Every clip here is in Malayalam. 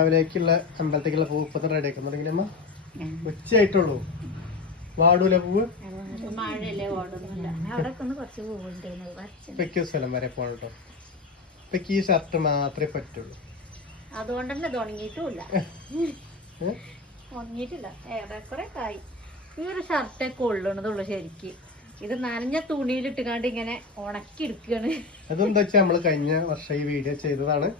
രാവിലേക്കുള്ള അമ്പലത്തേക്കുള്ള പൂവ് ഇപ്പൊ റെഡി ആക്കാൻ തുടങ്ങി അമ്മ ഉച്ചയായിട്ടുള്ളൂ. വാടൂല പൂവ്? ഇപ്പൊക്ക് സ്ഥലം വരെ പോകണം കേട്ടോ ഇപ്പൊക്ക് ഈ ഷർട്ട് മാത്രമേ പറ്റുള്ളൂ. അതുകൊണ്ട് തുടങ്ങിയിട്ടില്ല? ഉണങ്ങിയിട്ടില്ല. ഏറെക്കുറെ കായി ഈ ഒരു ഷർട്ടൊക്കെ ഉള്ളണതുള്ളു ശരിക്ക്. ഇത് നനഞ്ഞ തുണിയിലിട്ടുകാണ്ട് ഇങ്ങനെ ഉണക്കി എടുക്കുകയാണ് അതെന്താ വെച്ചാൽ നമ്മൾ കഴിഞ്ഞ വർഷം ഈ വീഡിയോ ചെയ്തതാണ്.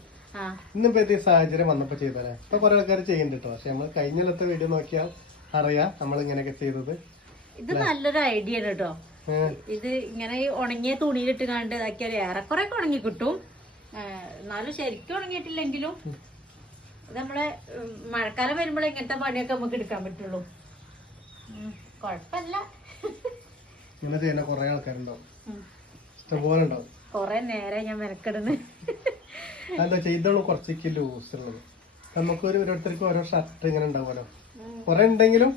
ഇന്നിപ്പോ ഈ സാഹചര്യം വന്നപ്പോ ചെയ്തല്ലേ? ഇപ്പൊ കുറെ ആൾക്കാർ ചെയ്യുന്നുണ്ട് കേട്ടോ പക്ഷെ നമ്മൾ കഴിഞ്ഞ വീഡിയോ നോക്കിയാൽ അറിയാം നമ്മൾ ഇങ്ങനെയൊക്കെ ചെയ്തത്. ഇത് നല്ലൊരു ഐഡിയ ആണ് കേട്ടോ ഇത് ഇങ്ങനെ ഉണങ്ങിയ തുണിയിലിട്ട് കണ്ട് ഇതാക്കിയാൽ ഏറെക്കുറെ ഒക്കെ ഉണങ്ങി കിട്ടും. എന്നാലും ശരിക്കും ഉണങ്ങിയിട്ടില്ലെങ്കിലും ഇത് നമ്മളെ മഴക്കാലം വരുമ്പോൾ ഇങ്ങനത്തെ പണിയൊക്കെ നമുക്ക് എടുക്കാൻ പറ്റുള്ളൂ. കൊഴപ്പല്ല. കുഴപ്പമില്ല ഇങ്ങനെ ചെയ്യുന്ന കുറെ ആൾക്കാരുണ്ടാവും. ഉം. ഇഷ്ടംപോലെ ഉണ്ടാവും. കൊറേ നേരെ ഞാൻ മെനക്കെടുന്ന്. അതെന്താ ചെയ്തോളൂ കുറച്ചേക്ക് ലൂസ് ഉള്ളത്. നമുക്ക് ഒരു ഓരോരുത്തർക്കും ഓരോ ഷർട്ട് ഇങ്ങനെ ഉണ്ടാവുമല്ലോ. കുറെ ഉണ്ടെങ്കിലും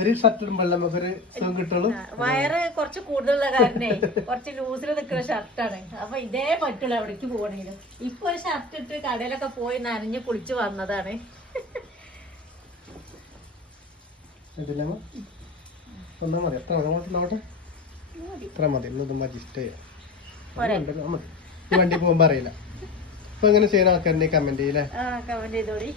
ഒരു ഷർട്ട് ഇടുമ്പോൾ നമുക്കൊരു സുഖം കിട്ടുള്ളൂ? വയറ് കുറച്ച് കൂടുതലുള്ള കാരണേ കുറച്ച് ലൂസിൽ നിൽക്കുന്ന ഷർട്ടാണ് അപ്പൊ ഇതേ പറ്റുള്ളൂ എവിടേക്ക് പോകണെങ്കിലും ഇപ്പൊ ഒരു ഷർട്ട് ഇട്ട് കടയിലൊക്കെ പോയി നനഞ്ഞ് കുളിച്ച് വന്നതാണ്. ഒന്നാ മതി. എത്ര? മതി. നോട്ടെ ഇത്ര മതി. ഇന്ന് മതി. ഈ വണ്ടി പോകുമ്പോ അറിയില്ല. ഇപ്പൊ അങ്ങനെ ചെയ്യുന്ന ആൾക്കാരുടെ കമന്റ് ചെയ്യല്ലേ കമന്റ് ചെയ്തോടി